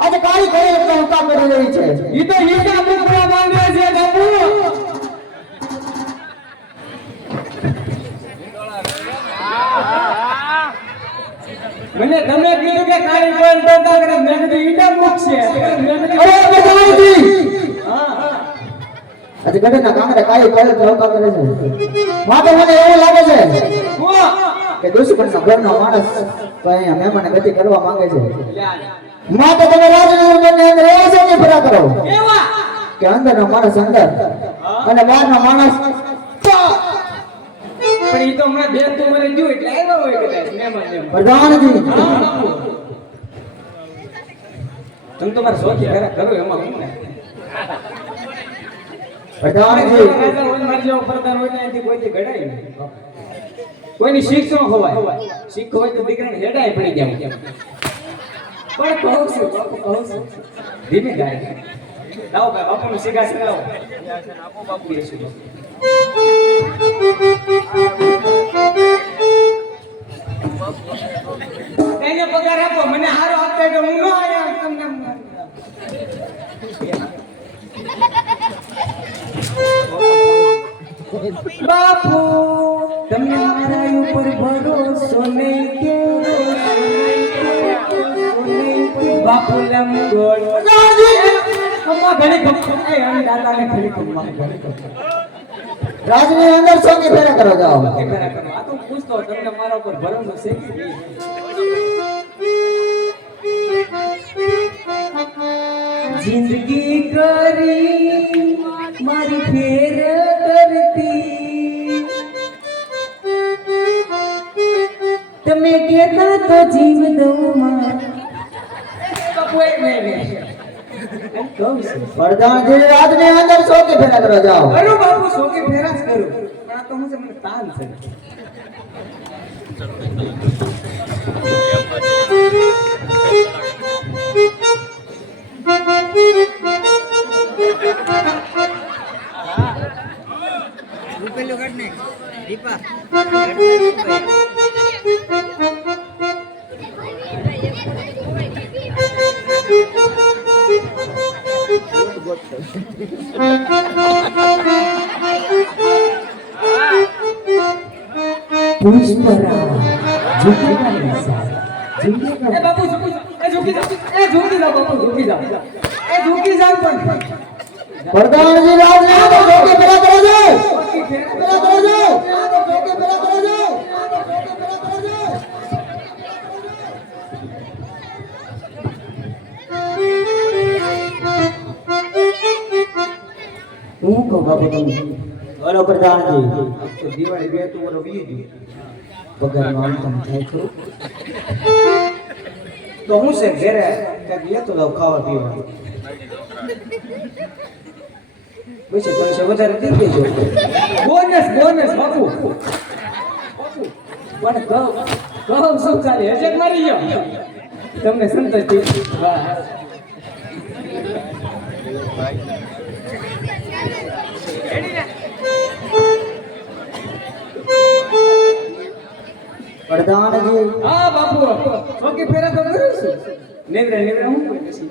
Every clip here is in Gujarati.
આજે કાળી કોઈ એટલો હુકા કરી રહી છે ઈ તો ઈટા મુકવા માંગે છે બાપુ મને તમે કીધું કે કાળી કોઈ ટોકા કરે મેં તો ઈટા મુકશે અરે બધાજી હા આજે ગઢના કાંગરે કાળી કોઈ ટોકા કરે છે માતો મને એવું લાગે છે કે દુશ્મનનો ઘરનો માણસ કઈ મહેમાન ગતિ કરવા માંગે છે માતો તમે રાજનગરની અંદર એવા છે ફરા કરો કેવા કે અંદરનો માણસ અંદર અને બહારનો માણસ પણ ઈ તો મને બેન તો મને જો એટલે આવ્યો હોય કદાચ મહેમાન પ્રધાનજી તમે તમારા શોખી ઘરે કરો એમાં હું ને પ્રધાનજી રાજા હોય મારી જેવો પ્રધાન હોય ને એથી કોઈથી ઘડાય નહીં. કોઈની શીખ ન ખવાય. શીખ હોય તો દીકરાને હેડાય પડી જાય. પણ કહું છું ધીમે ગાય. લાવો ભાઈ બાપુનું સિંહાસન લાવો. આપો બાપુ યશુ એને પગાર આપો. મને હારો આપતા કે હું ન આયા તમને બાપુ તમને મારા ઉપર ભરોસો નહીં કે બાપુ લંગોળ અમ્મા ઘણી ગપ્પો એ અને દાદાને ઘણી ગપ્પો રાજની અંદર સોંગી ફેરા કરો જાઓ. ફેરા કરો. આ તો પૂછતો તમને મારા ઉપર ભરોસો છે કે જિંદગી કરી મારી ફેર કરતી તમે કેતા તો જીવ દઉં માં પ્રધાનજી રાજની અંદર સોકે ફેરા કરવા જાઓ. અરે બાપુ સોકે ફેરા જ કરું. પણ આ તો હું તમને તાન છે. રૂપેલો કાઢ ને દીપા પુષ્પરા ઝૂકી જાવ. એ બાપુ ઝૂકી જાવ. એ ઝૂકી જાવ. એ ઝૂકી જાવ બાપુ ઝૂકી જાવ. એ ઝૂકી જાવ પણ પ્રધાનજી રાજને તો ઝૂકી ફેરા કરો છો. ફેરા કરો છો. ઝૂકી ફેરા કરો છો. હું કહું બાપુ તમે બોલો પ્રધાનજી. તો દિવાળી બે તો ઓલો વી દી પગાર નો અંતમ થાય ખરું તો હું છે ઘરે ક્યાંક લેતો જાવ ખાવા પીવા. પછી પૈસા વધારે દઈ દેજો. બોનસ બાપુ પણ કહો શું ચાલે હજે મારી ગયો તમને સંતોષ વાહ. પ્રધાનજી હા બાપુ ઓકે ફેરા તો કરું છું. નેવરા હું કોઈ નથી.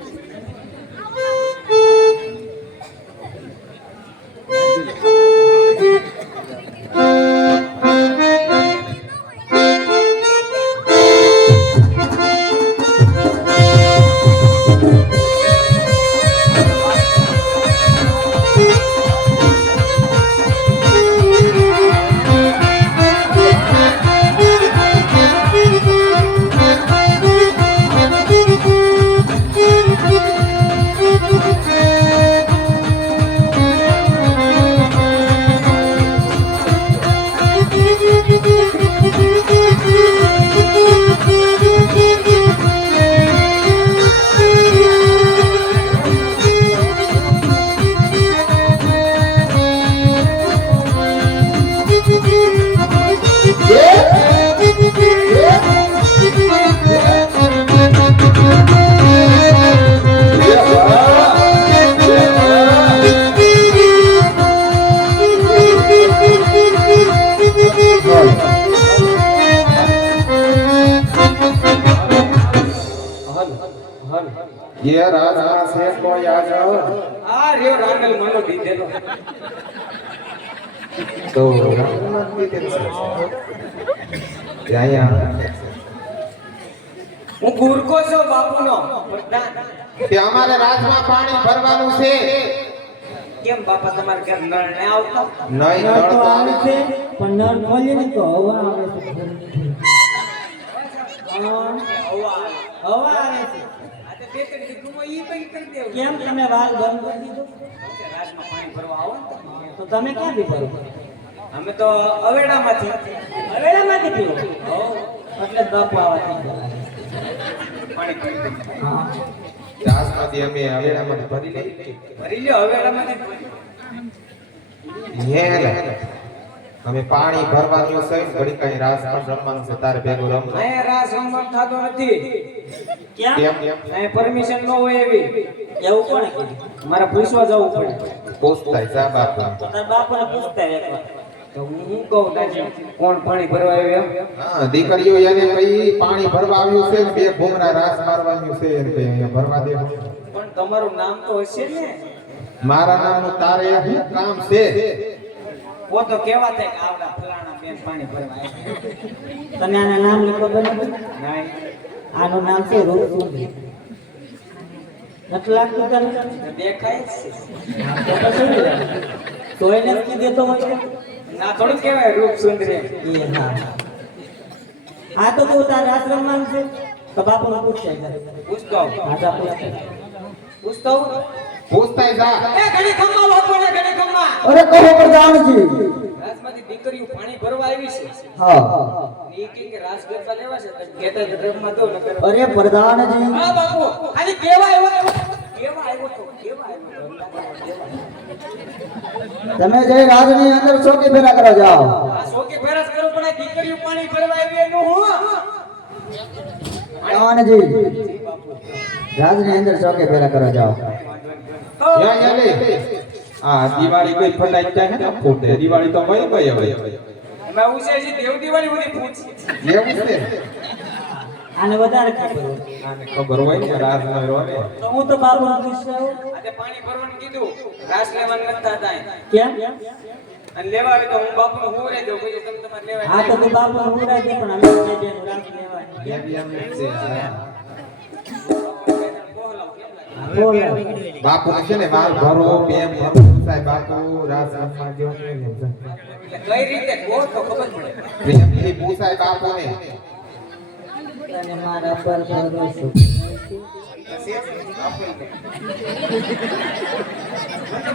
ये राजा से कोई आ जाओ आ रियो रांगल मनो दीदेलो तो रांगल दीदेलो या હું ગુરકો છો બાપુનો પ્રધાન. તે અમારે રાજમાં પાણી ભરવાનું છે. કેમ બાપા તમારે ઘર નળ ન આવતા? નહીં નળ તો આવે છે પણ નળ ખોલીને તો હવા આવે છે. હવા આવે છે. બે ત્રણ દીકુમાં ઈ તો ઈ કરી દેવું. કેમ તમે વાલ બંધ કરી દીધો? રાજમાં પાણી ભરવા આવો તો તમે ક્યાંથી ભરો? અમે તો અવેડામાંથી હવેડામાંથી પીવો. એટલે જ બાપુ આવાથી પાણી પી દાસમાંથી અમે હવેડામાં ભરી લઈ ભરી લ્યો અવેડામાંથી. હેલે અમે પાણી ભરવાનું છે ઘડી કઈ રાસ પણ રમવાનું છે તારે ભેગું રમ અહીંયા રાસ રમવાનું થતો નથી. ક્યાં કેમ અહીંયા પરમિશન ન હોય એવી. એવું કોણે કીધું? મારે પૂછવા જવું પડે. પૂછતા જા બાપુ તો તાર બાપુને પૂછતા એકવાર. તો હું શું કહું તાજી કોણ પાણી ભરવા આવ્યું એમ? હા દીકરીઓ એને કઈ પાણી ભરવા આવ્યું છે ને બે ઘોંઘરા રાસ મારવાનું છે એને કઈ અહીંયા ભરવા દે પણ તમારું નામ તો હશે ને? મારા નામનું તારે શું કામ છે ઓ તો કેવા થાય કે આવડા ફલાણા બેન પાણી ભરવા આવ્યા. તને આના નામ ની ખબર નથી? નહીં. આનું નામ છે રૂપસુંદરી. નથી લાગતું તને? તો દેખાય જ છે. તો પછી તો એને જ કીધું તો હોય. ના થોડું કહેવાય રૂપ સુંદરી. એ હા. આ તો તું તારા આશ્રમમાં છે તો બાપુને પૂછે પૂછતો આવું. આજા પૂછે. પૂછતો આવું. પૂછતા જા એ ઘડી ખમ્મા બાપુને ઘડી ખમ્મા. અરે કહો પ્રધાનજી. રાજમાંથી દીકરીઓ પાણી ભરવા આવી છે. હા ઈ કે રાસ ગરબા લેવા છે તો કહેતા ગરબમાં દો નકર. અરે પ્રધાનજી હા બાપુ ખાલી કેવા આવ્યો તો કેવા આવ્યો તમે જઈ રાજની અંદર ચોકી ફેરા કરવા જાઓ. આ શોકી ફેરસ કરું પણ આ દીકરીઓ પાણી ભરવા આવી એનું હું પ્રધાનજી રાજની અંદર ચોકી ફેરા કરવા જાઓ. યા યાલે આ દિવાળી કોઈ ફટાઈ જાય ને ફૂટે દિવાળી તો મય મય હવે એમાં ઉસેજી દેવ દિવાળી બધી પૂછી એવું છે આને વધારે ખબર હોય. આને ખબર હોય ને રાત ન રોને તો હું તો બાપુને પૂછ્યો આજે પાણી ભરવાનું કીધું રાસ લેવાનું નથી થતા કેમ? અને લેવા આવે તો હું બાપુને હુંરાઈ દઉં બીજું તમે તમારે લેવા હા તો તું બાપુને ઉડાઈ દે પણ અમે બેનું રાખ લેવા. બોલ. બાપુ છે ને વાલ ભરો પ્રેમ ભરો સાહેબ બાપુ રાત રમવા જેવો એટલે કઈ રીતે કહો તો ખબર પડે. પ્રેમ થી પૂછાય બાપુને તને મારા પર ભરોસો.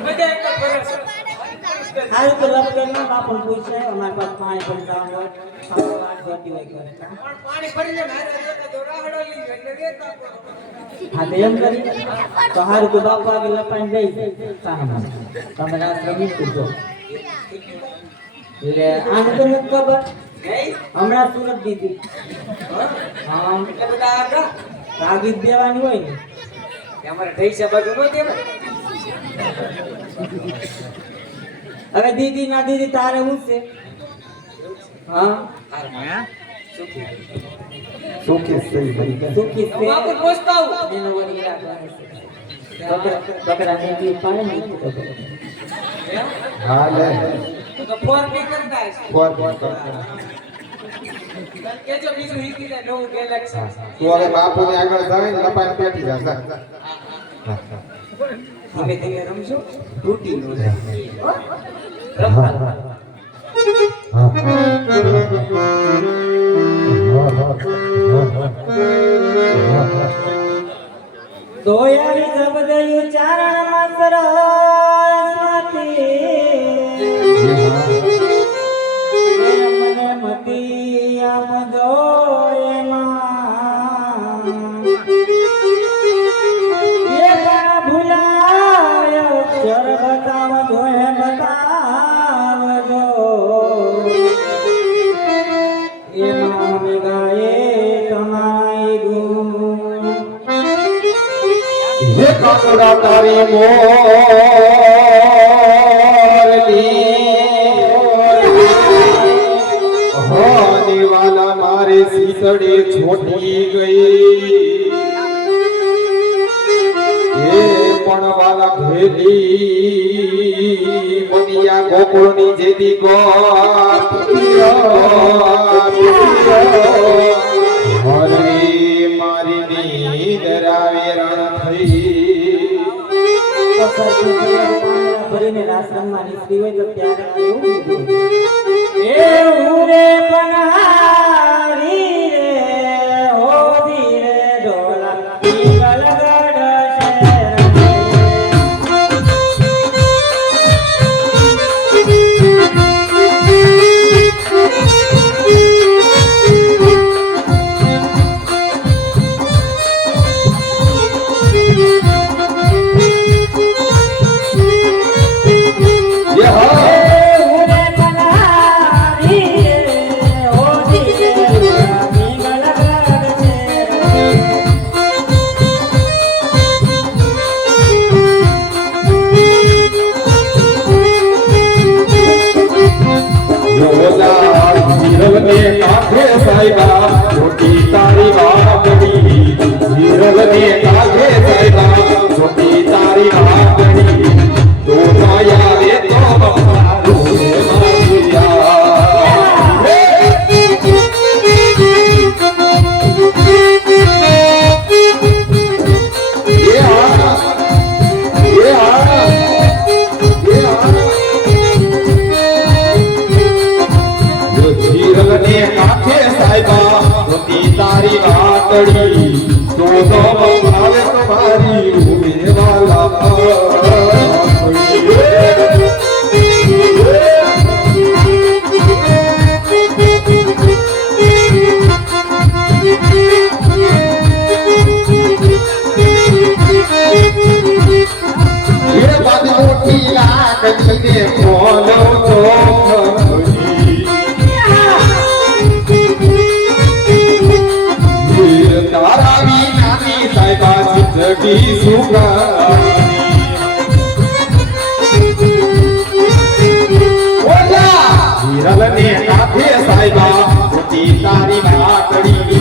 બધા એક જ ભરોસો. હારું તો લગ્નમાં બાપુને પૂછાય અમારી પાસે પાણી પણ કામ હોય વાત જોતી હોય ઘરે. પણ પાણી ભરી લે ને હારે રહેતા તો રાહડો લીધો એટલે રહેતા પણ. હા તો એમ કરી તો હારું તો બાપુ આગળ લપાઈને બેસી જાય સામે. તમે રાત રમી કૂદો એટલે આને તો નથી ખબર નહીં? હમણાં સુરત દીધી. હા એટલે બધા આગળ તાગીદ દેવાની હોય ને. કે અમારે ઢૈસા બાજુ ન દેવાય. હવે દીદી ના દીદી તારે હું છે? હા સુખી સહી ભરી ગયા સુખી છે. બાપુ પૂછતા આવું. એનો વળી રાખવાનો છે. બકરા ને જી પાણી મૂકી દો. એમ? હા લે તો ફોર પી કરતા હશે. ફોર કરતા કેજો બીજું હીકી દે નવું ગેલેક્સી. તું હવે બાપુની આગળ જાય ને લપાઈને બેઠી જા જા. ધીમે ધીમે રમજો તૂટી ન જાય. દોયારી જબદયું ચારણમાં સરસ્વતી. મને મતી આમ જોયમાં. એ પણ ભૂલાય અક્ષર બતાવજો હે બતાવજો. એમાં ગાયે તમારી ગુણ. હે કાકડા તારી મોરલી હો દીવાના મારે સીતડે છોટી ગઈ એ પણ વાલા ભેલી મનિયા ગોકુળની જેદી હરી મારી નીંદ રાવે રણ થઈ ભરીને રાશ્રમમાં નીકળી હોય તો ત્યારે કેવું એવું રે પનારી રે હોધી રે ઢોલા ગલગડ Yeah. સાહેબા મોટી તારી વાગડી જીરલને કાઢે સાહેબા મોટી તારી વાગડી તો માયા રે તો મારું રે મારિયા જીરલને કાઢે સાહેબા મોટી તારી વાગડી તો આવે તો મારી ઉમેવાલા તારા વિનાની સાહેબા જિંદગી જીરલને કાઢે સાહેબા મોટી તારી વાકડી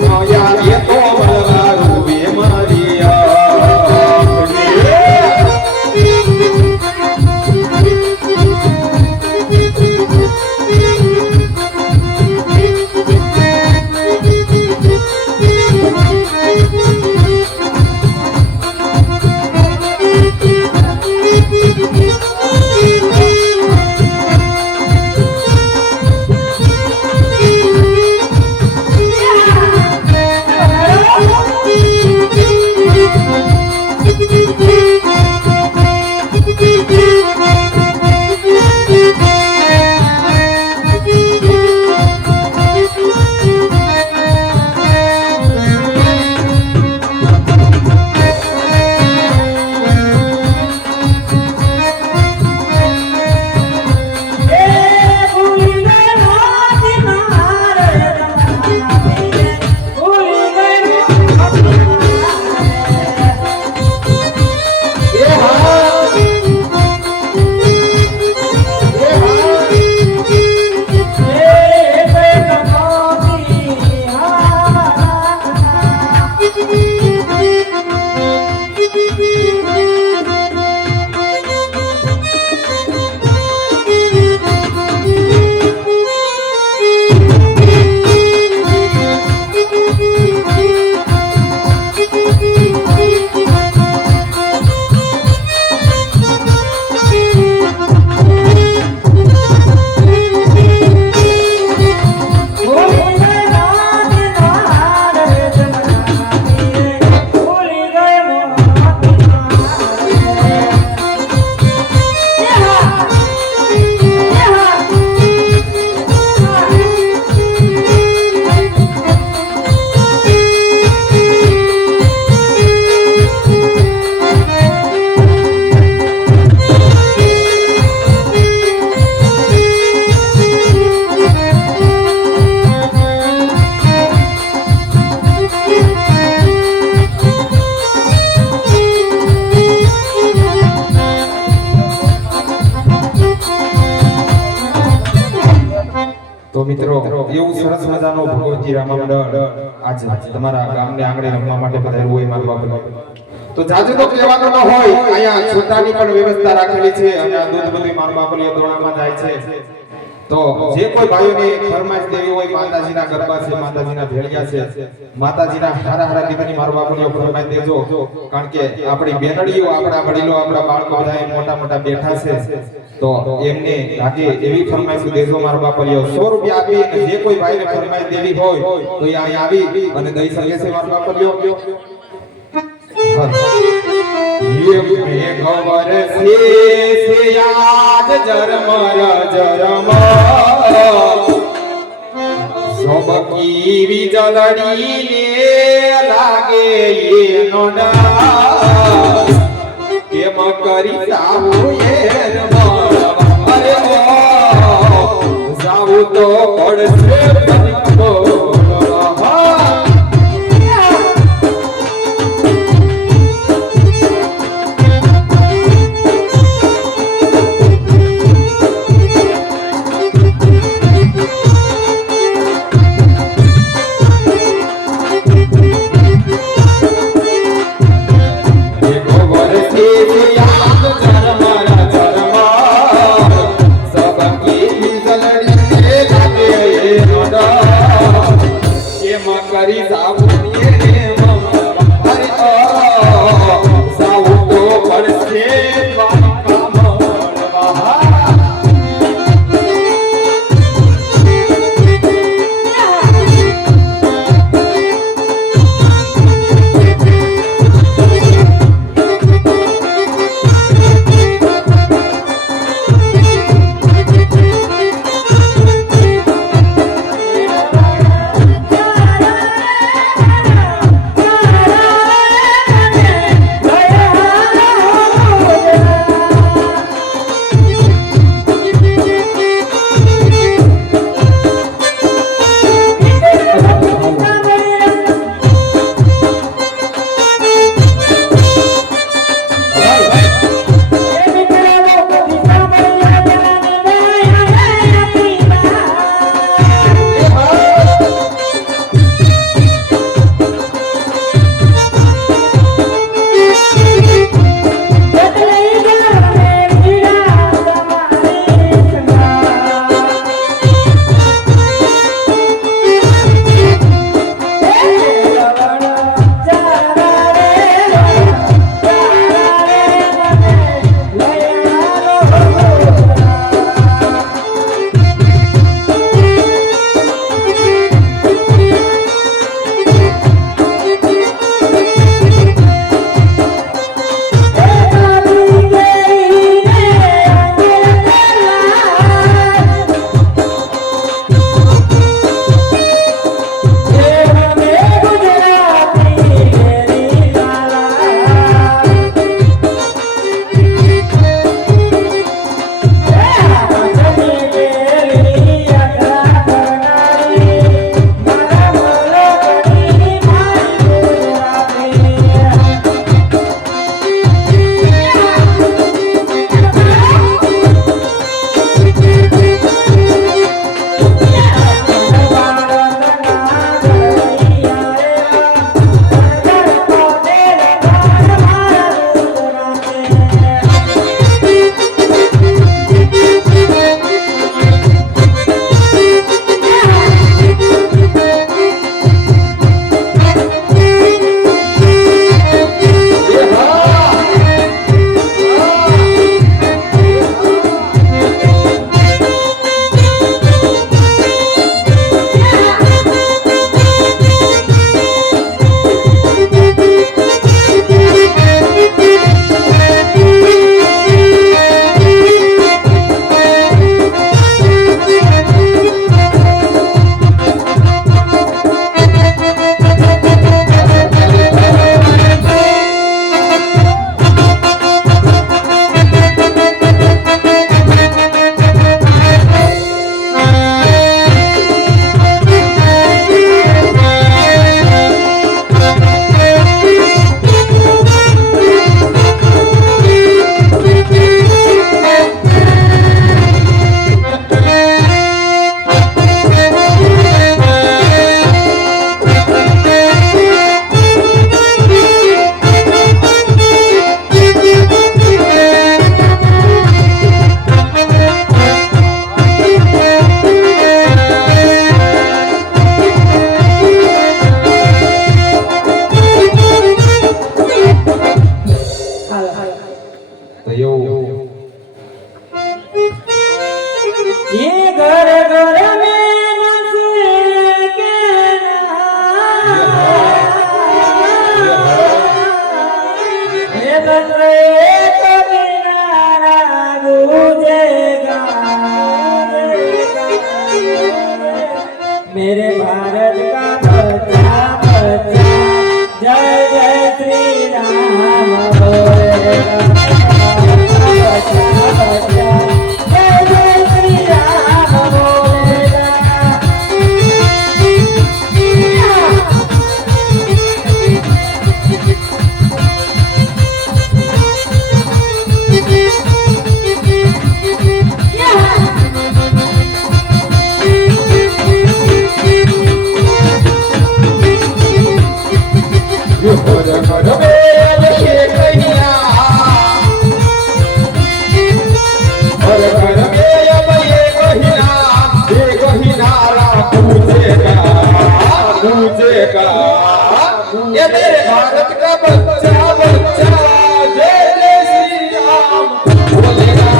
નયા એ તો બળવારું બે તો મિત્રો એવું સરસ મજાનો ભગવતી રામા મંડળ આજે તમારા ગામને આંગણે રમવા માટે પધાર્યું હોય મારા બાપુ તો જાજુ તો કહેવાનું ન હોય અહીંયા છોટાની પણ વ્યવસ્થા રાખેલી છે અને આ દૂધ બધું મારા બાપુને દોણામાં જાય છે તો જે કોઈ ભાઈઓને ફરમાઈશ દેવી હોય માતાજીના ગરબા છે માતાજીના ભેળિયા છે માતાજીના હારા હારા દીકરાની મારા બાપુને ફરમાઈશ દેજો કારણ કે આપણી બેનડીઓ આપણા વડીલો આપણા બાળકો બધા મોટા મોટા બેઠા છે તો એમને લાગે એવી ફરમાઈશ દેજો મારા બાપુને 100 રૂપિયા આપી અને જે કોઈ ભાઈને ફરમાઈશ દેવી હોય તો એ અહીં આવી અને દઈ શકે છે મારા બાપુને ये मेघवर से याद जरमर सबकी विजलड़ी ने लागे ये नोडा केम करी साहू ये अरे जाऊ तो पड़से ये घर घर में नसे के ये बंदे कभी ना गूंजेगा मेरे भारत का बच्चा बच्चा जय जय श्री राम बोलेगा बच्चा बच्चा जय जय श्री राम बोलेगा ये मेरे भारत का बच्चा बच्चा जय जय श्री राम बोलेगा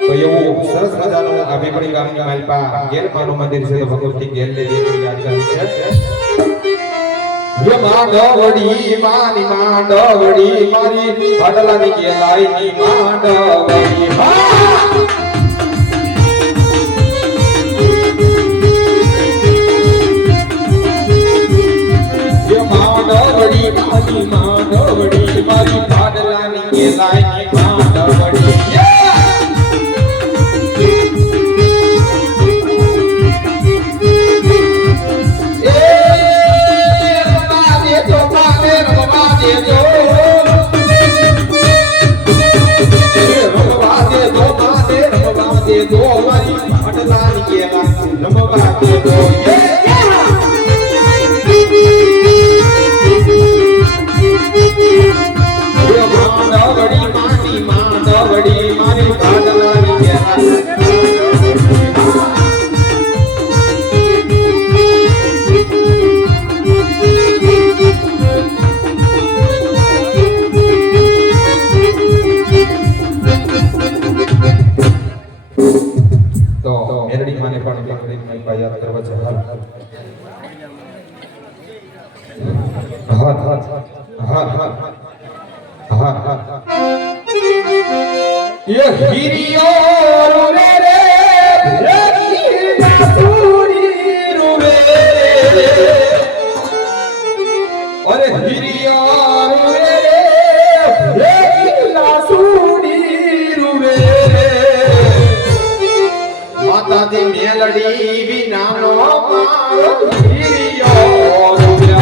તો એવું સરસ મજાનું આ બેપડી ગામની માલપા ગેરમાનું મંદિર છે તો ભગવતી ગેરલે બેપડી યાદ કરી છે જો માંડવડી માની માંડવડી મારી ભાડલાની કેલાઈની માંડવડી જો માંડવડી માની માંડવડી મારી ભાડલાની કેલાઈની માંડવડી ये हिरियो रुवे रे हीरा सूरी रुवे अरे हिरियो रुवे रे हीरा सूरी रुवे माता दी मेलडी विना नो मारो हिरियो रुवे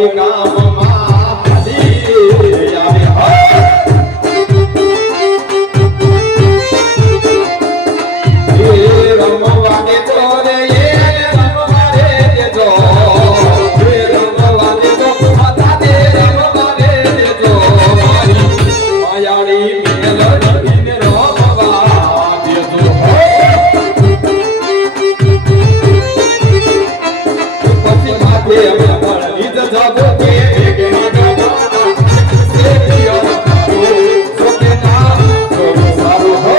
વળી ગામમાં હાલી આવે હો રમવા દેજો રે રમવા દેજો રમવા દેજો માતા દે રમવા દેજો માયાળી મેલડીને રમવા દેજો પછી માથે અમરણી જજો કે કે માગા સે પિયો સોકે ના સારું હો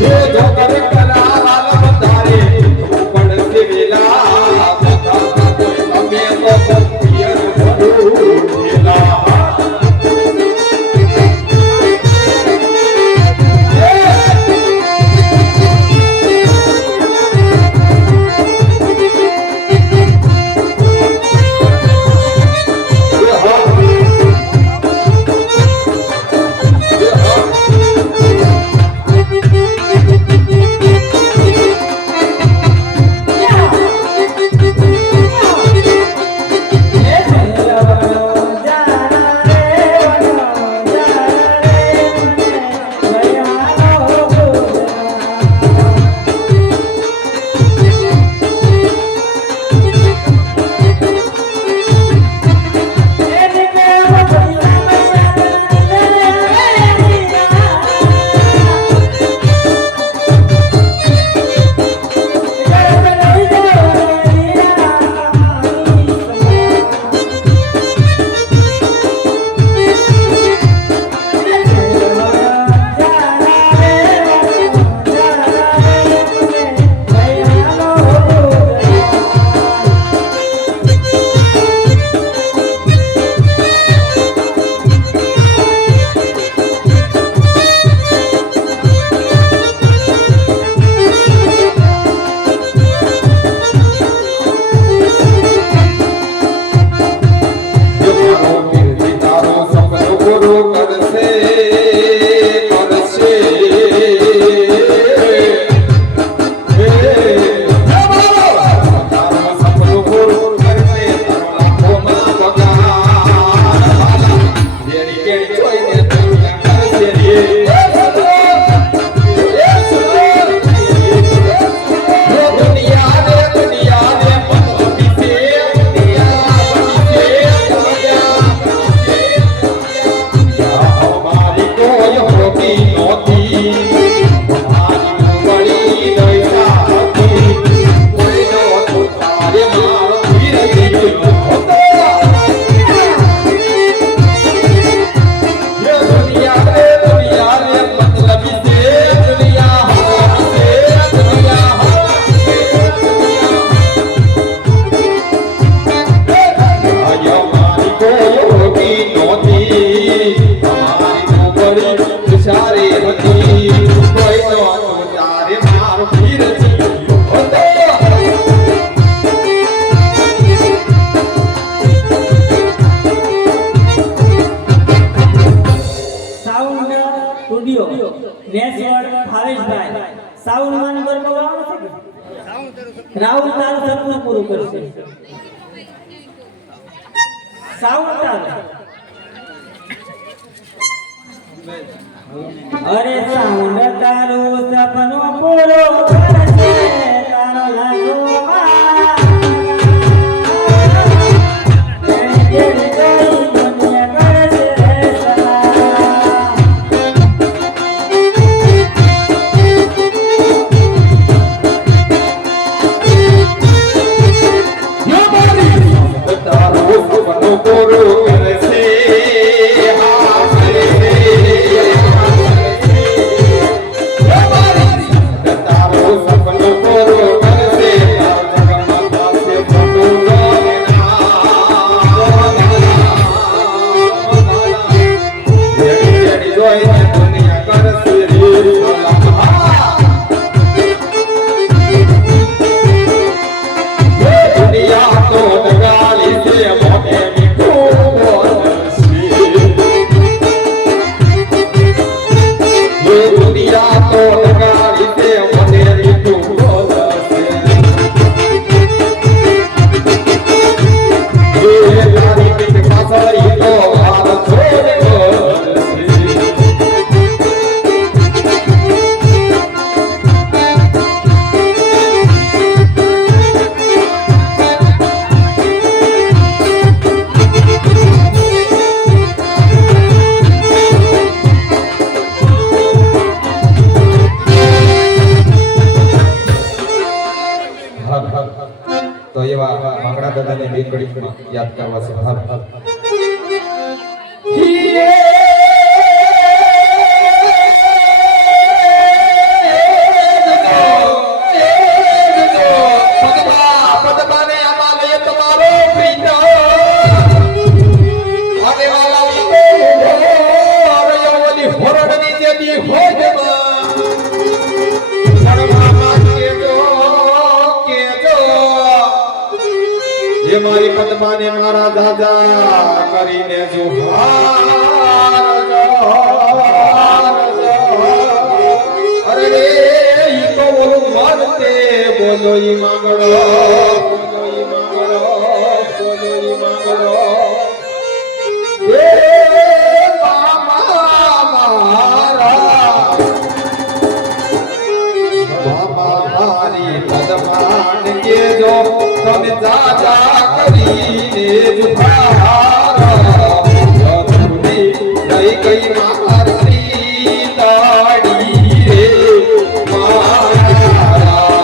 ये जो करे कला लाल बतारे पण से वेला सदा कोई अमे तो पियर भरू वेला રાહુલ તારું સપનું પૂરું કરશે સાઉન્ડ અરે સાઉન્ડ તારું સપનું પૂરું કરશે તારો લાગો Yeah. એવા માંગડા દાદાને બે કડીમાં યાદ કરવા છે. હાલ હાલ. મારી પદ્માને મારા દાદા કરીને અરે રે ઈ તો ઓલું માનતે બોલો ઈ માંગડો એ મારી પદ્માન કેજો તમે દાદા કરીને જુહારા જતુની લઈ ગઈ મારી દાડી રે મારા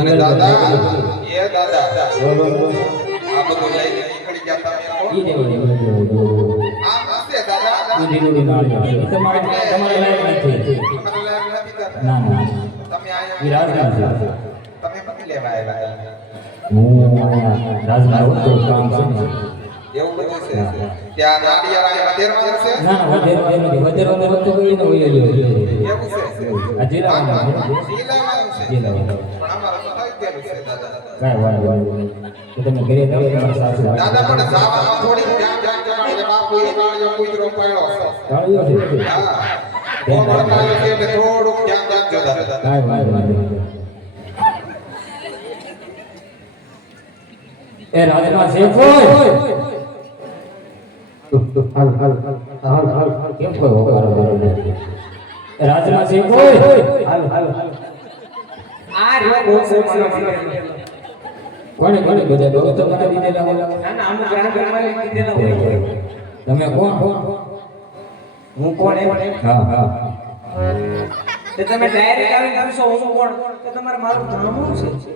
અને દાદા એ દાદા આ બધું લઈને નીકળી ગયા તમે આ હશે દાદા તમારે લાયક નથી. તમારે લાયક નથી દાદા. ના ના તમે એ રાજના છે. તમે મને લેવા આવ્યા હું અહીંયા રાજના હોતો કામ છે ને. એવું બધું છે ત્યાં નાડિયારાય વધેરવા છે ના ના વધેરો તો કોઈ ન હોય જ. એવું છે આ જીરાવાનું છે. જીલાવાનું છે જીરાવાનું. પણ અમારું તો થઈ ગયેલું છે દાદા કાંઈ વાંધો નહીં. તો તમે ઘરે તમારા સાસુ દાદા પણ સાવામાં થોડી ધ્યાન રાખજો એટલે બાપુ એ કાળિયો કૂતરો પાડ્યો કાળિયો છે. હા તો મળતા છે એટલે થોડું ધ્યાન રાખજો દાદા કાંઈ વાંધો નહીં. એ રાજમાં શેખ હોય કેમ કોઈ હોકારો કરો નથી. એ રાજમાં શેખ હોય આ રોગ છે કોને કોને બધા ભગતો બનાવી દીધેલા હોય. ના ના અમુક ગ્રાહકોમાં દીધેલા હોય. તમે કોણ હું કોણ એમ હા હા તે તમે ડાયરેક્ટ આવીને પૂછો હું કોણ તો તમારે મારું નામ શું છે?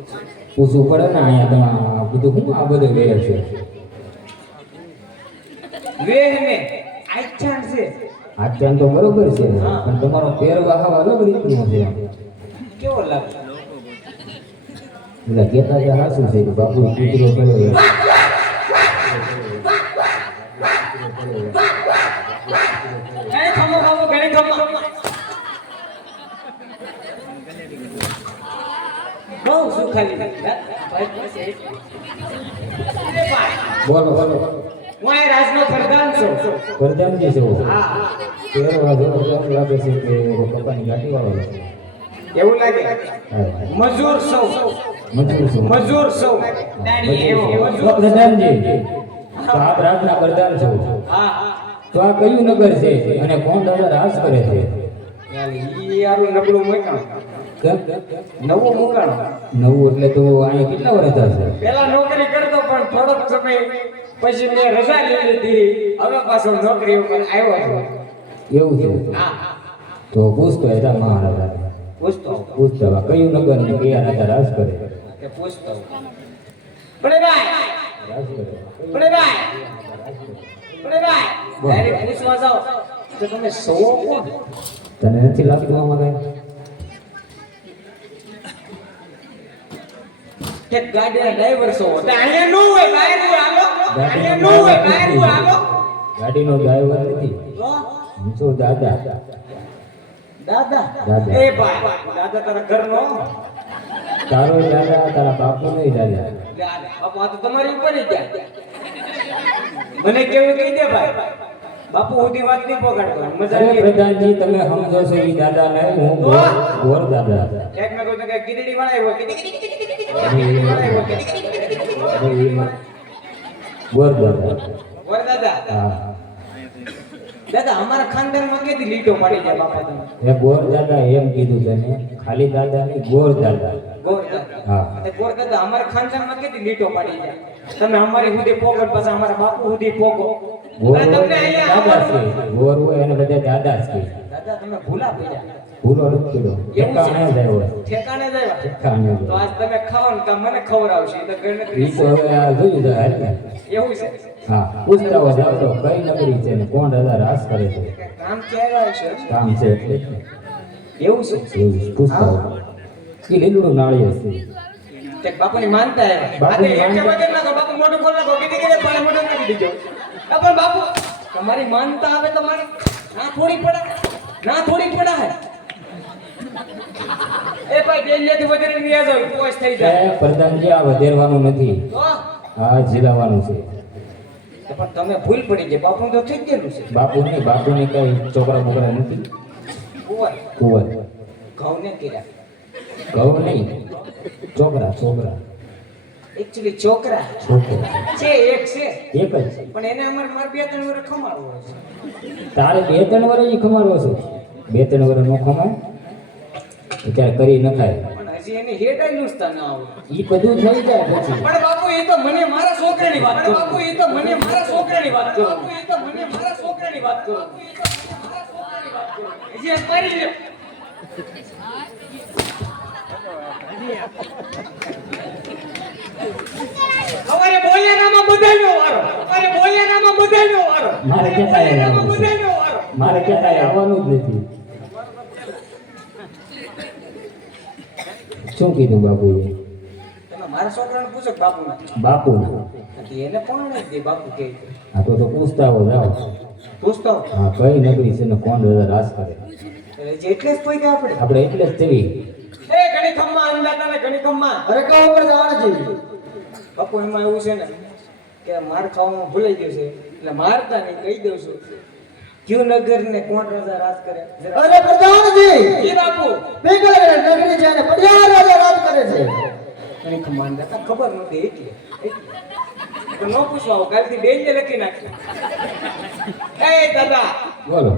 પૂછવું પડે ને અહીંયા તમે બધું શું આ બધું વેર છે. વેહ ને આઈચાન છે. આખ્યાન તો બરોબર છે પણ તમારો પહેરવા અલગ રીતનો છે. કેવો લાગે? એટલે કહેતા જે હાસું છે કે બાપુ કૂતરો કર્યો એમ. એ ખમો ખમો ઘરે ખમો બહુ સુખાલી ભાઈ પાસે બોલો બોલો હું આ રાજનો પ્રધાન છું. પ્રધાનજી છો. હા પહેરવા જેવો કેમ લાગે છે કે પપ્પાની ગાડી વાળો છે. એવું લાગે હા. મજૂર સૌ મજૂર છો. મજૂર સૌ દાડી એવો મજૂર પ્રધાનજી તો આપ રાજના પ્રધાન છો. હા તો આ કયું નગર છે અને કોણ દાદા રાજ કરે છે? ઈ યારું નબળું મુકાણ કેમ નવું મુકાણ નવું એટલે તો અહીંયા કેટલા વર્ષ થશે? પેલા નોકરી કરતો પણ થોડોક સમય પછી મેં રજા લઈ લીધી હવે પાછો નોકરી ઉપર આવ્યો છું. એવું છે. હા તો પૂછતો હતા મહારાજા પૂછતો પૂછતો હતા કયું નગર ને કયા રાજા રાજ કરે? કે પૂછતો પડે ભાઈ રાજ કરે પડે ભાઈ પડે ભાઈ ડાયરેક્ટ પૂછવા જાઓ તો તમે સૌ કોણ? તને નથી લાગતું આમાં કઈ? કે ગાડીના ડ્રાઈવર છો તો અહીંયા નો હોય બહાર નું હાલો અહીંયા નો હોય બહાર નું હાલો ગાડીનો ડ્રાઈવર નથી. તો હું છું દાદા. દાદા દાદા. એ ભાઈ દાદા તારા ઘરનો તારો દાદા તારા બાપુ નહીં દાદા. બાપુ આ તો તમારી ઉપર જ ગયા મને કેવું કહી દે ભાઈ બાપુ સુધી વાત નહીં પકડતો મજા અરે નહીં પ્રધાનજી તમે સમજો છો એ દાદા ને હું ગોર દાદા. એક મેં કહ્યું કે ગીદડી વાળા આવ્યો ગીદડી ગોર દાદા. વર દાદા હા દાદા અમારા ખાનદાનમાં કેદી લીટો પાડી જાય બાપા તમે એ ગોર દાદા એમ કીધું તને ખાલી દાદા નહીં ગોર દાદા. ગોર દાદા હા. અને ગોર દાદા અમારા ખાનદાનમાં કેદી લીટો પાડી જાય તમે અમારી સુધી પોગટ પાછા અમારા બાપુ સુધી પોગો ગોર અને તમને હોય એને અહીંયા દાદા છે. ગોર હોય એને બધા દાદા છે. દાદા તમે ભૂલા પડ્યા ભૂલો નથી કીધો. ઠેકાણે જ આવ્યો. ઠેકાણે જ આવ્યા ઠેકાણે જ. તો આજ તમે ખાઓ ને તો મને ખવડાવશે એ તો ગણતરી ઈ તો હવે આ જોયું છે હાલ ને. એવું છે હા પૂછતા હોય જાવ તો કઈ નગરી છે ને કોણ દાદા રાસ કરે છે? કામ ક્યારે છે કામ છે એટલે જ ને. એવું છે એવું છે. પૂછતા હોય એ લીલું નાળિયેર છે. તે બાપુની માનતા હે બાપુની આ તો માનતા. એક વગર નાખો બાપુ મોઢું ખોલ નાખો કીધી કે પાણી મોઢું નાખી દીજો પણ બાપુ તમારી માનતા આવે તો મારી ના થોડી પડા હે એ ભાઈ ડેલીથી વધારે નિયાજ હોય પોસ થઈ જાય એ પ્રધાનજી આ વધેરવાનું નથી. તો આ જીલાવાનું છે. પણ તમે ભૂલ પડી ગઈ બાપુ તો થઈ ગયેલું છે બાપુની કઈ છોકરા બોકરા નથી. કુંવર કુંવર ઘઉં ને કર્યા ઘઉં નહીં છોકરા એકચ્યુઅલી છોકરા છે એક છે એક જ પણ એને અમારે મારે 2-3 વર્ષ ખમાડવો છે તારે 2-3 વર્ષ ઈ ખમાડવો છે. 2-3 વર્ષ નો ખમાય અત્યારે કરી ન ખાય. પણ હજી એને હેડ નુસતા ના આવે ઈ બધું થઈ જાય પછી. પણ બાપુ એ તો મને મારા છોકરાની વાત કરો બાપુ એ તો મને મારા છોકરાની વાત કરો બાપુ એ તો મને મારા છોકરાની વાત કરો હજી આ મારી લ્યો અમારે બોલેરામાં બધાયનો વારો. અમારે બોલેરામાં બધાયનો વારો. મારે ક્યાં કાંઈ બોલેરામાં આવવાનું છે? બધાયનો વારો. મારે ક્યાં કાંઈ આવવાનું જ નથી. શું કીધું બાપુએ? તમે મારા છોકરાને પૂછો કે બાપુને. બાપુના એને કોણ નહીં દે બાપુ કે આ તો પૂછતા હો જાઓ. પૂછતો હા કઈ નગરી છે ને કોણ દાદા રાજ કરે? એટલે જ કોઈ કે આપણે આપણે એટલે જ તેવી એ ઘણી ખમ્મા અંદાતા ને ઘણી ખમ્મા અરે કહો પર જવાનું છે બાપુ એમાં એવું છે ને કે માર ખાવામાં ભૂલાઈ ગયું છે એટલે મારતા નહીં કહી દઉં છું ક્યુ નગર ને કોણ રાજા રાજ કરે અરે પ્રધાનજી એ બાપુ બેંગલ નગરી છે અને પડિયાર રાજા રાજ કરે છે ઘણી ખમ્મા અંદાતા ખબર નહોતી એટલે તો ન પૂછવા આવું કાલથી બેનને લખી નાખ્યું એ દાદા બોલો.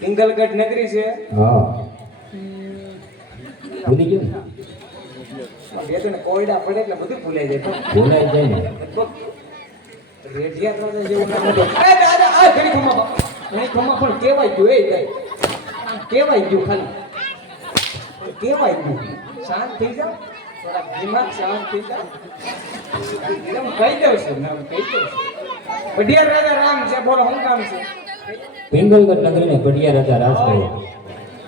પિંગલગઢ નગરી છે હા ભૂલી ગયો ને? બે તો ને કોયડા પડે એટલે બધું ભૂલાઈ જાય ભૂલાઈ જાય ને. રેડિયા તો જેવું ના હતું. એ દાદા આ ઘણી ખમ્મા બાપુ. ઘણી ખમ્મા પણ કેવાય ગયું એ જાય કેવાય ગયું ખાલી કેવાય ગયું શાંત થઈ જાવ થોડા દિમાગ શાંત થઈ જાવ એમ કહી દઉં છું ને કહી દઉં છું પઢિયાર રાજા રામ છે બોલો શું કામ છે પિંગલગઢ નગરીને પડિયા રાજા રાજ કરે.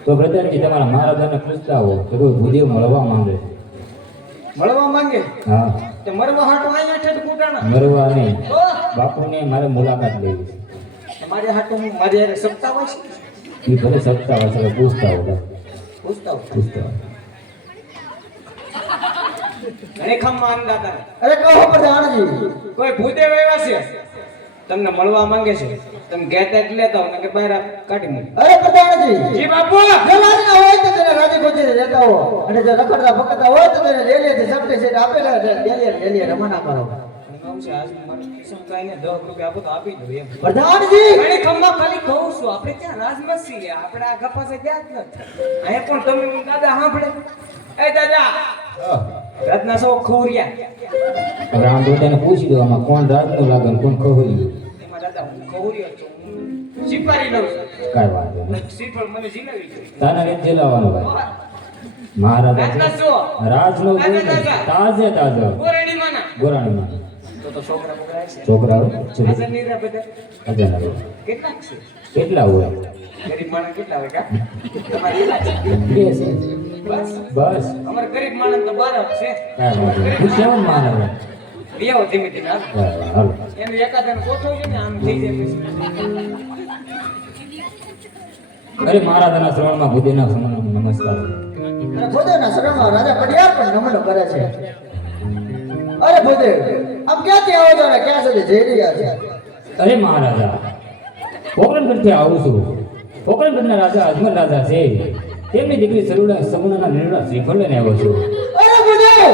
તો પ્રધાનજી તમારા મહારાજાને પૂછતા હો કે કોઈ ભૂદેવ મળવા માંગે છે. મળવા માંગે હા તે મરવા હાટો અહીંયા ઠેઠ કૂટાણા મળવા નહીં. તો બાપુને મારે મુલાકાત લેવી છે. તમારે હાટો હું મારી હારે સપ્તાહ હોય છે એ ભલે સત્તા વાસરે પૂછતા હો પૂછતા હોય પૂછતા હો. ઘણી ખમ્મા અંદાતા અરે કહો પ્રધાનજી કોઈ ભૂદેવ એવા છે તમને મળવા માંગે છે તમે કહેતા જ લેતા હો કે બહાર કાઢી મૂકો અરે પ્રધાનજી જી બાપુ જલાદના હોય તો તેને રાજી ગોચરે રહેતા હો અને જો રખડતા ભકતા હોય તો તેને લેલે સપટે છે આપેલા લેલે રમણા કરો આમ છે આજ મારું કિસ્મ કાઈ ને 10 રૂપિયા આપો તો આપી દો એમ પ્રધાનજી ઘણી ખમ્મા ખાલી કહું છું આપણે ક્યાં રાજમસ્તી છે આપણે આ ગપ્પા છે ગયા જ નથી અહીંયા પણ તમે દાદા સાંભળે એ દાદા રત્ના સો ખોરિયા હવે આમ બધાને પૂછી દો આમાં કોણ રાજનું લાગે ને કોણ ખોહર્યું. એમાં દાદા હું ખોરિયો છું હું સિપારી લઉં છું કાંઈ વાંધો નહીં. સિફળ મને જીલાવી છે તાના રીત જેલાવાનો ભાઈ. મહારાજા રત્ના છે. સો રાજનો ગુણ તાજે તાજો કોરણી માના ગોરાણીમાં તો છોકરા પકડાય છે છોકરાઓ હાજર નહીં રહે બધા અજાના હોય. કેટલાક છે કેટલા હોય? ગરીબ માણસ કેટલા હોય કા તમારે એટલા છે બે છે બસ બસ. અમારે ગરીબ માણસ તો 12 છે કાંઈ વાંધો નહીં. પૂછ્યા ને મહારાજા. બેવો ધીમે ધીમે હાલો. હાલો. એનું એકાદને ગોઠવજો ને આમ થઈ જાય પછી અરે મહારાજાના શ્રવણમાં બુદ્ધિના નમસ્કાર. અને ભૂદેવના શરણમાં રાજા પડિયાર પણ નમન કરે છે અરે ભૂદેવ આપ ક્યાંથી આવો છો અને ક્યાં સુધી જઈ રહ્યા છે અરે મહારાજા પોકરણગઢથી આવું છું. પોકરણગઢના રાજા અજમલ રાજા છે તેમની દીકરી સગુણાના નિર્ણય શ્રીફળ લઈને આવ્યો છું. અરે ભૂદેવ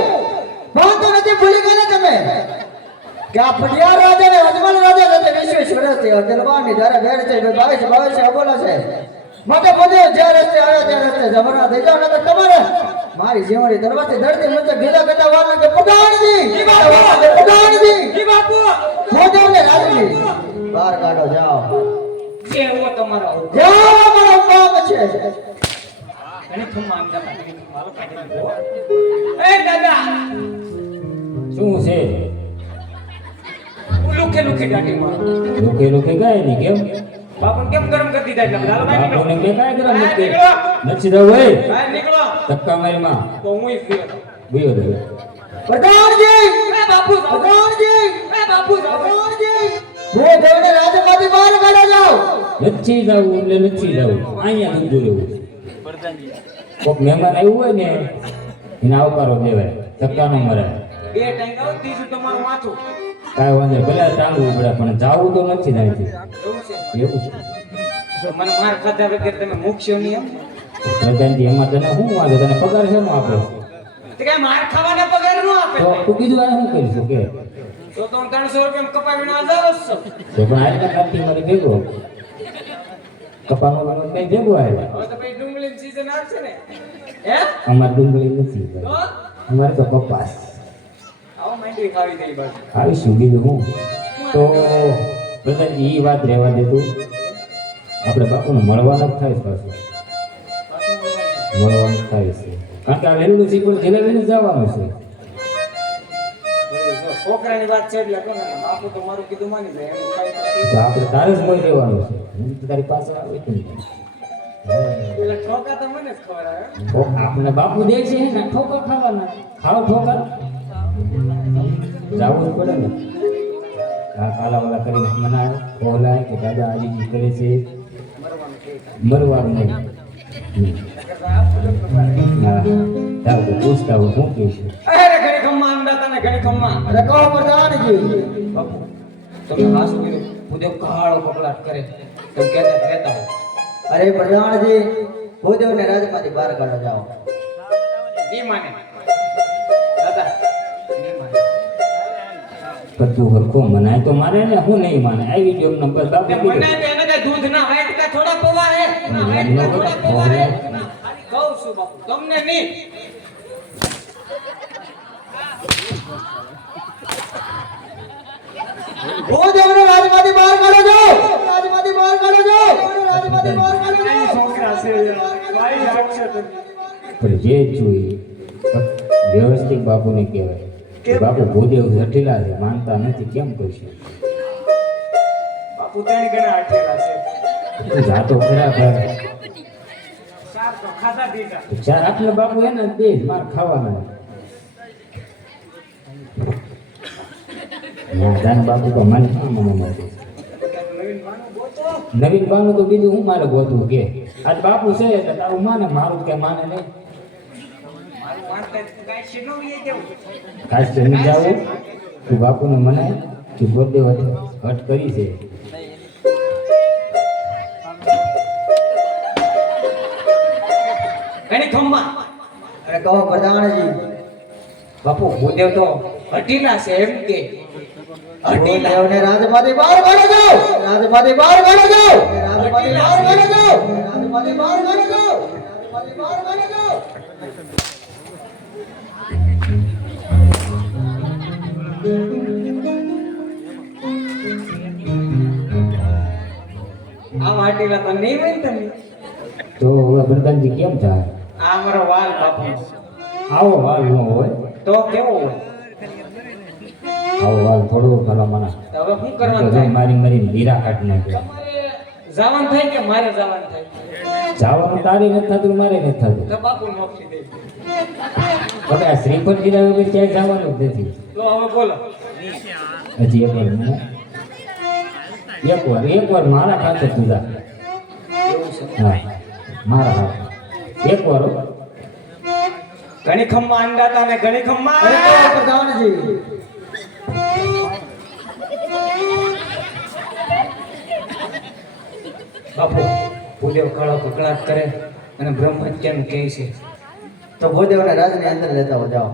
ભાન તો નથી ભૂલી ગયા તમે કે આ પડિયાર રાજા ને અજમલ રાજા સાથે 20 વર્ષથી અદલવાની ધારે બેડ છે 22 અબોલા છે માટે ભૂદેવ જે રસ્તે આવ્યા તે રસ્તે જમણા થઈ જાવ નકર તમારે મારી જીવણી દરવાજે ધરતી મુજબ ગીતા કરતા વાર લાગે પુગાણજી પુગાણજી જી બાપુ ભૂદેવ ને રાજની બહાર કાઢો જાઓ જે હો તમારો જાઓ મારો કામ છે ઘણી ખમ્મા આમ દાદા ઘણી ખમ્મા હાલો કાઢી નાખો. એ દાદા શું છે? લુખે લુખે દાટી મારો લોકે લોકે ગાય નહીં કેમ? બાપુ કેમ ગરમ કરી દીધા એટલે હાલો બહાર નીકળો બાપુને મેં કાંઈ કર્યા બહાર નથી. નીકળો નથી જવું હોય બહાર નીકળો ધક્કા મારીમાં તો હું ફીરો ગયો રહ્યો. પ્રધાનજી એ બાપુ પ્રધાનજી એ બાપુ પ્રધાનજી ભૂદેવને રાજમાંથી બહાર કાઢો જાઓ નથી જવું એટલે નથી જવું. અહીંયા નથી રહેવું. કોઈક મહેમાન આવ્યું હોય ને એને આવકારો દેવાય, ધક્કા ન મરાય. બે ટાઈમ આવો ત્રીજું તમારું માથું કાંઈ વાંધો નહીં. ભલે ટાંગવું પડે પણ જાવું તો નથી ત્યાંથી. એવું છે એવું છે. તો મને માર ખાધા વગર તમે મૂકશો નહીં એમ પ્રધાનજી એમાં તને શું વાંધો? તને પગાર શેનો આપે? તો કઈ માર ખાવાના પગાર નો આપે તો તું કીધું આ શું કરીશું કે તો હું 300 રૂપિયા કપાવીને આ જાવ છું તો પણ આજના કાંતિ મારી ભેગો કપાનો વાળો કઈ ભેગો આવ્યો. હવે તો ભાઈ ડુંગળીની સીઝન આવશે ને હે અમારે ડુંગળી નથી તો અમારે તો કપાસ. આવો માંડવી ખાવી થઈ બસ આવીશું બીજું હું તો પ્રધાનજી એ વાત રહેવા દેતું. આપણે બાપુને મળવાનું જ થાય છે પાછું. મળવાનું થાય છે કારણ કે આ રેલવે શ્રીફળ જલેબીને જવાનું છે. જો છોકરાની વાત છે એટલે કહો ને, બાપુ તો મારું કીધું માની જાય એનું કાંઈ તો આપણે તારે જ મોઈ રહેવાનું છે. હું તો તારી પાસે આવી જ નહીં. એટલે ઠોકા તો મને જ ખબર આવે. તો આપણે બાપુ દે છે ને ઠોકર ખાવાના. ખાવ ઠોકર જાવું જ પડે ને. આ કાલાવાલા કરીને મનાય બોલાય કે દાદા આજી કરે છે મરવાનું નહીં. હા જાવ તો પૂછતા હું શું કહીશું. અરે ઘણી ખમ્મા અંદાતા ને ઘણી ખમ્મા. અરે કહો પ્રધાનજી. બાપુ તમે હાસ કર્યું ઉદ્યોગ કહાળો કકળાટ કરે તો કહેતા રહેતા હો. અરે પ્રધાનજી, ભૂદેવને રાજમાંથી બહાર કાઢો જાઓ. ની માને દાદા ની માને. બધું હરખો મનાય તો માને ને હું નહીં માને. આવી ગયો નંબર તે બાપુ મને એને કઈ દૂધ ના વાટકા થોડા પવા હે ના વાટકા થોડા પવા હે. કહું છું બાપુ તમને નહીં. ભૂદેવને રાજમાંથી બહાર કાઢો જાઓ. રાજમાંથી બહાર કાઢો જાઓ. રાજમાંથી બહાર કાઢો જાઓ. છોકરા છે ભાઈ રાખશે તમે. પણ જે જોઈએ વ્યવસ્થિત બાપુને કહેવાય કે બાપુ ભૂદેવ જટિલા છે માનતા નથી કેમ કરશું. બાપુ ત્રણ ગણા આઠેલા છે. તું જાતો ખરા ઘર ચાર તો ખાધા દીધા. ચાર આટલે બાપુ એને દે માર ખાવાના. દાન બાપુ તો મને શું મને નથી. નવીન માનું બોતો. નવીન બાનું તો બીજું હું મારે ગોતવું કે આજ બાપુ છે એટલે તારું માને મારું કે માને નહીં. મારું વાંચતા ગાય છે નો એ દેવું. ખાસ જમી જાવું તું બાપુને મનાય તું ગોતદેવ હટ કરી છે. ઘણી ખમ્મા. અરે કહો પ્રધાનજી. બાપુ ભૂદેવ તો હટીલા છે એમ કે હટીલા. ભૂદેવને રાજમાંથી બહાર કાઢો જાઓ. રાજમાંથી બહાર કાઢો જાઓ. રાજમાંથી બહાર કાઢો જાઓ. રાજમાંથી બહાર કાઢો જાઓ. રાજમાંથી બહાર કાઢો જાઓ. આમ હટીલા તો નહીં હોય ને તમે. તો હવે પ્રધાનજી કેમ થાય? આ અમારો વાલ બાપુ. આવો વાલ ન હોય તો કેવો હોય? આવો વાલ થોડો ભલા મના તો હવે શું તો કરવાનું જો થાય? મારી મારી લીરા કાઢી નાખે. તમારે જવાનું થાય કે મારે જવાનું થાય? જવાનું તારી નથી થતું મારે નથી થતું. તો બાપુ નોખી દે. હવે આ શ્રીફળ જીરા વગર ક્યાંય જવાનું જ નથી. તો હવે બોલો. હજી એક વાર મારા ખાતે તું જા. એવું છે. હા મારા હાથ એક વાર હો. ઘણી ખમ્મા અંડાતા ને ઘણી ખમ્મા. અરે કહો પ્રધાનજી. બાપુ ભૂદેવ કાળો કકળાટ કરે અને બ્રહ્મહત્યાનું કહે છે. તો ભૂદેવને રાજની અંદર લેતા હો જાઓ.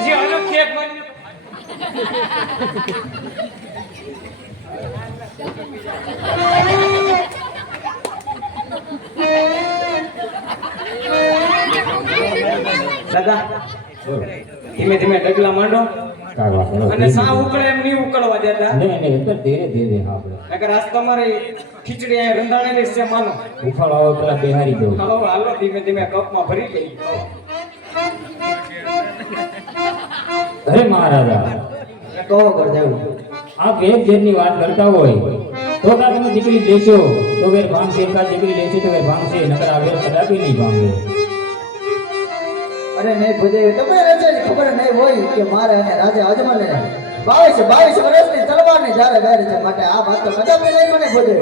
હજી અલગ કેક બન્યું. દાદા ધીમે ધીમે ડગલા માંડો કાઢવા કરો. અને સા ઉકળે એમ નહીં ઉકળવા દેતા. નહીં નહીં એટલે ધીરે ધીરે આપણે નકર આજ તમારી ખીચડી અહીંયા રંધાણેલી છે માનો. ઉફાળો આવે પેલા બેહારી દઉં. હાલો હાલો ધીમે ધીમે કપમાં ભરી ગઈ. અરે મહારાજા કહો ગુરુદેવ. આપ એક જેટની વાત કરતા હોય તો કાં તમે દીકરી દેશો તો વેર ભાંગશે, કાં દીકરી લેશે તો વેર ભાંગશે, નકર આ વેર કદાપી નહીં ભાંગે. અરે નહીં ભૂદેવ, તમને રજે ખબર નહીં હોય કે મારે અને રાજા અજમલને 22 વર્ષની તલવારની ધારે બેર છે, માટે આ વાત તો કદાપી નહીં મને ભૂદેવ.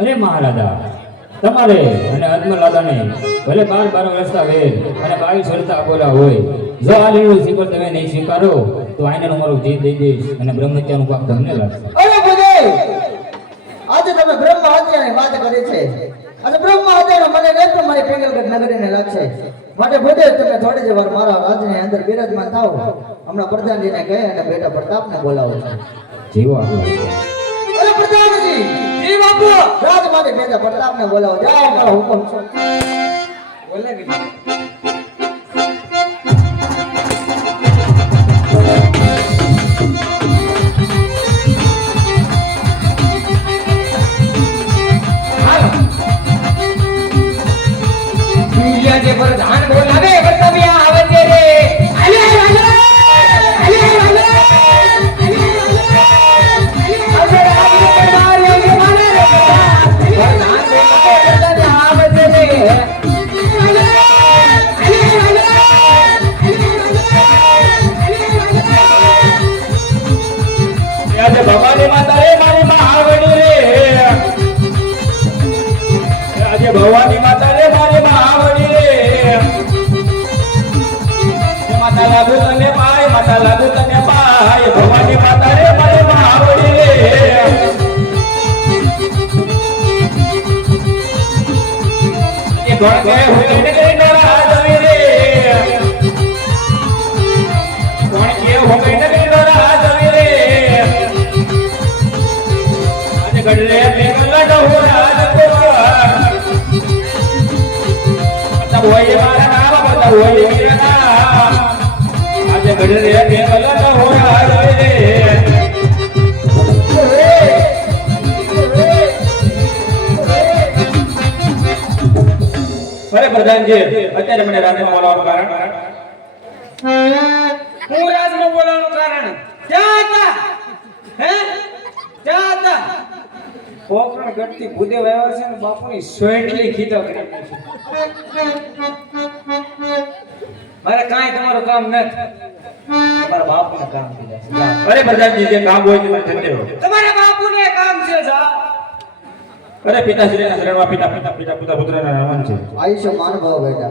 અરે મહારાજા તમારે અને અજમલ દાદાને ભલે 12 વર્ષના વેર અને 22 વર્ષના બોલા હોય, જો આ લીલું શ્રીફળ તમે નહીં સ્વીકારો તો આઈનાનું મારું જીત દઈ દઈશ અને બ્રહ્મત્યાનું પાપ તમને લાગશે. અરે ભૂદેવ, આજે તમે બ્રહ્મ હત્યાની વાત કરી છે અને બ્રહ્મ હત્યાનો મને નહીં તો મારી પેંગલગઢ નગરીને લાગશે, માટે ભૂદેવ તમે થોડી જ વાર મારા રાજની અંદર બિરાજમાન થાઓ. હમણાં પ્રધાનજીને કહે અને બેટા પ્રતાપને બોલાવો છો. જીવો આપણો. અરે પ્રધાનજી, જી બાપુ રાજમાંથી બેટા પ્રતાપને બોલાવો. જાઓ, મારો હુકમ છે. બોલે કે પ્રધાન બોલાવે બતાવ્યા આવે છે રે આલે આલે આલે આલે અરે આ દરબાર એ માને રે પ્રધાન બોલાવે બતાવ્યા આવે છે રે આલે આલે આજે ભવાની માતા રે મારી મહાવડી રે આજે ભવાની માતા રે મારી મહાવડી રે માતા લાગુ તને પાય માતા લાગુ તને પાય ભવાની માતા રે મારી મહાવડી રે એ કોણ કહે હું એને કરી ડરા જવી રે કોણ કહે હું એને કરી ડરા જવી રે આજે ગડરે મેઘલા ડહો રાજકુમાર હોય મારા નામ બધા હોય મેરા નામ આજે ગડરે મેઘલા ડહો રાજવે રે અરે પ્રધાનજી અત્યારે મને રાજમાં બોલાવવાનું કારણ હું રાજમાં બોલાવવાનું કારણ ક્યાં હતા હે ક્યાં હતા પોકરણ ગટતી ભૂદેવ આવ્યા છે ને બાપુની સોયટલી ખીધો કરી મારે કાંઈ તમારું કામ નથી તમારા બાપુને કામ કીધા અરે પ્રધાનજી જે કામ હોય તે મને થતે રહો તમારા બાપુને કામ છે જા અરે પિતાશ્રીના શરણમાં પિતા પિતા પિતા પુત્ર પુત્રના નામ છે આયુષ્ય માનભાવ બેટા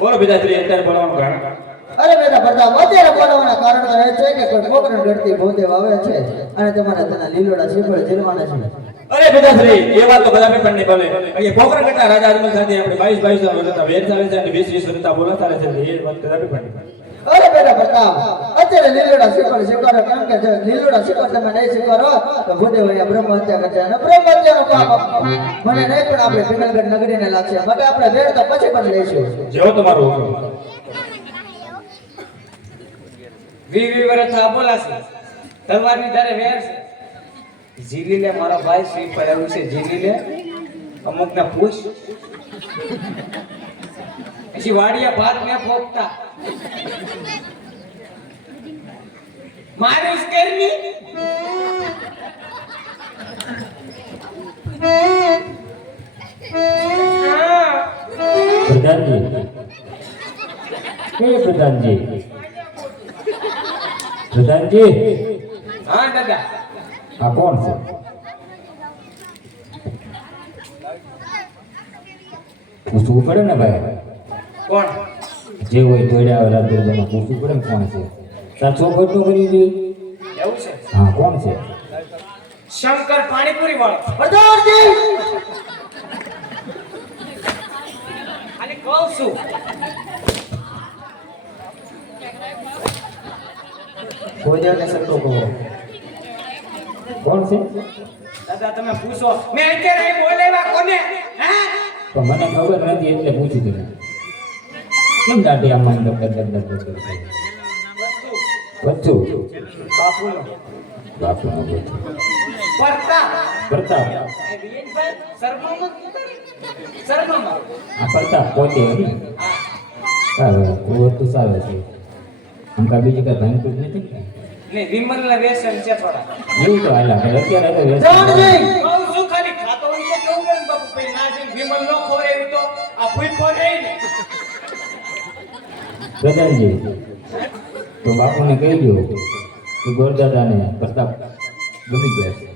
બોલો પિતાશ્રી અત્યારે બોલાવવાનું કારણ અરે બેટા પ્રતાપ અત્યારે બોલાવવાના કારણ તો એ છે કે કોઈ પોકરણ ગળતી ભૂદેવ આવે છે અને તમારે તેના લીલોડા શીફળ જીરવાના છે અરે પિતાશ્રી એ વાત તો કદાપી પણ નહીં બોલે અહીંયા પોકરણ કરતા રાજા અજમલ સાથે આપણે 22 વર્ષના વેર ચાલે છે અને 20 વર્ષના બોલાતા રહે છે એ વાત કદાપી પણ નહીં અરે બેટા પ્રતાપ અત્યારે લીલોડા શીફળ સ્વીકારો કેમ કે જો લીલોડા શીફળ તમે નહીં સ્વીકારો તો ભૂદેવ અહીંયા બ્રહ્મ હત્યા કરશે અને બ્રહ્મ હત્યાનો પાપ મને નહીં પણ આપણે પિંગલગઢ નગરીને લાગશે માટે આપણે વેર તો પછી પણ લઈશું જેવો તમારો હુકમ વી વર્ષ આ બોલાશે તલવારની ધારે વેર છે જીલી લે મારા ભાઈ શ્રી પડ્યું છે જીલી લે અમુક ને પૂછ પછી વાડિયા ભાત ને પોકતા મારું સ્કેરની પ્રધાનજી એ પ્રધાનજી પ્રધાનજી હા દાદા આ કોણ છે પૂછવું પડે ને ભાઈ કોણ જે હોય જોડ્યા આવે રાજદરબારમાં પૂછવું પડે ને કોણ છે તાર છોકરો તો કરી દે એવું છે હા કોણ છે શંકર પાણીપુરી વાળો પ્રધાનજી અને કહું છું ભૂદેવને સરખો કહો કોણ છે દાદા તમે પૂછો મેં અત્યારે અહીં બોલાવ્યા કોને હે પણ મને ખબર નથી એટલે પૂછ્યું તમે કેમ દાઢી આમાં વચ્ચું બાપુનો બાપુનો વચ્ચું પ્રતાપ પ્રતાપ એ વીરભાઈ શર્મામાં શર્મામાં આ પ્રતાપ પોતે હે હા સારું તો સારું છે અમકા બીજી કઈ ધનકુટ નથી ને વિમલના વ્યસન છે થોડા એવું તો હાલા પણ અત્યારે તો વ્યસન પ્રધાનજી કહું છું ખાલી ખાતો હોય તો કેવું કરે ને બાપુ ભાઈ ના જઈને વિમલ નો ખવડાવ્યું તો આ ભૂખો રહી ને પ્રધાનજી તો બાપુને કહી દો કે ગોરદાદાને પ્રતાપ ગમી ગયા છે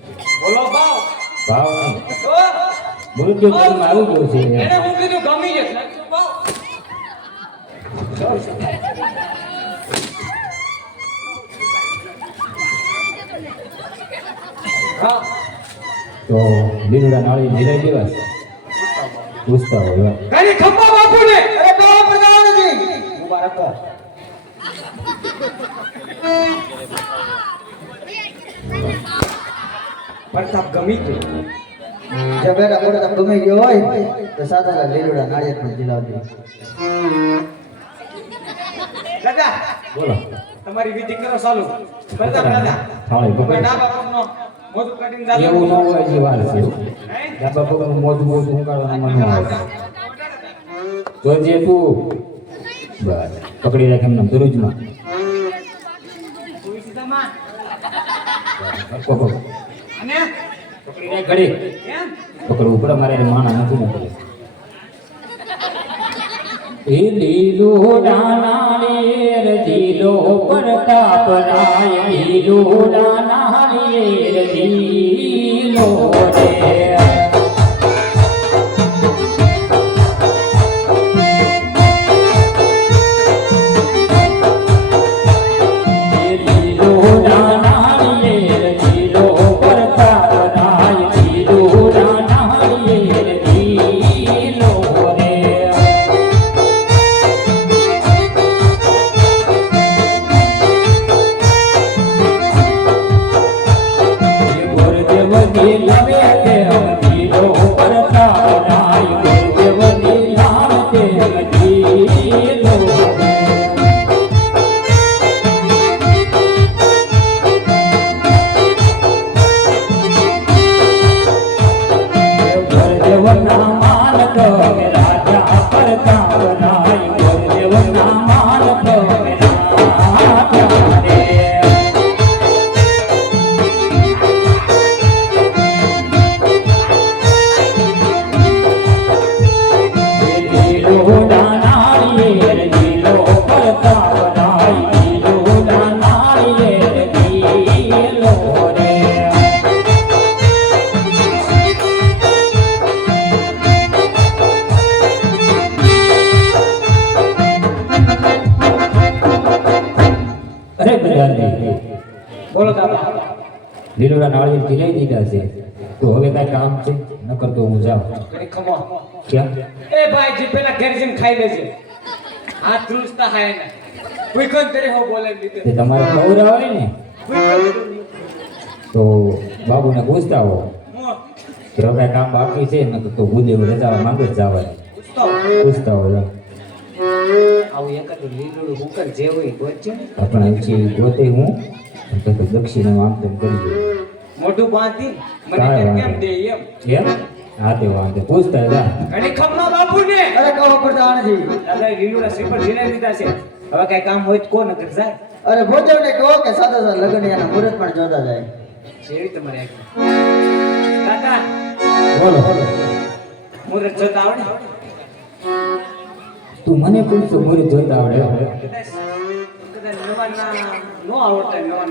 બોલો ભાવ ભાવ નહીં તો મૃત્યુ પદમાં આવી ગયો છે એને હું કીધું ગમી જશે નથી ભાવ હા તો લીલુડા નાળી નિરાઈ દેવા છે પૂછતા હોય ઘણી ખંભા બાપુને અરે કહો પ્રધાનજી મુબારક કર પ્રતાપ ગમી તું જો બેટા પ્રતાપ ગમી ગયો હોય તો સાદા લીલોડા નાળિયેર પણ જીલાવજો દાદા બોલો તમારી વિધિ કરો ચાલુ પ્રતાપ દાદા થાળી પકડ ડાબા પગનો મોઢું કાઢીને દાદા એવું ન હોય જે વાર છે હે? ડાબા પગનું મોજું મોજું હું કાઢવાનું મન ન હોય જોજે તું બસ પકડી રાખ એમને દરરોજમાં પકડ પકડી રાખ ઘડી પકડવું પડે મારે માણા નથી ને એ લીલો નાનાળીર જીલો પ્રતાપ રાય લીલો નાનાળીર જીલો રે બોલો કાકા લીલોડા નાળિયેર ખીલાઈ દીધા છે તો હવે કાંઈ કામ છે ન કરતો હું જાઉં ઘડી ખમો ક્યાં એ ભાઈ જે પેલા ઘેર જઈને ખાઈ લેજે હાથ ધ્રુજતા હાય ને કોઈ કોણ તરી હો બોલે લીધે તે તમારે ખવડાવે ને કોઈ તો બાબુને પૂછતા હો મો કે હવે કાંઈ કામ બાકી છે ન તો ભૂદેવ રજા માંગે જ જવાય પૂછતો પૂછતા હો જાઓ. આવું એક જ લીલું હુકર જે હોય ગોચે આપણે અહીંથી ગોતે હું તો દક્ષિણ આમ તેમ કરી દઉં મોઢું બાંધી મને કાંઈ કેમ વાંધો દે એમ એમ હા તે વાંધો પૂછતા જા ઘડી ખમનો બાપુ ને અરે કહો પડતા આણજી દાદા લીલુડા શ્રીફળ જીને દીધા છે હવે કઈ કામ હોય તો કોણ કર જાય અરે ભોજવને કહો કે સાદા સાદા લગ્ન એના મુહૂર્ત પણ જોતા જાય જેવી તમારે આજ્ઞા. દાદા બોલો બોલો મુરત જોતા આવડે તું મને પૂછતો મોરી જોતા આવડે કદાચ નવા નો આવડતા નવા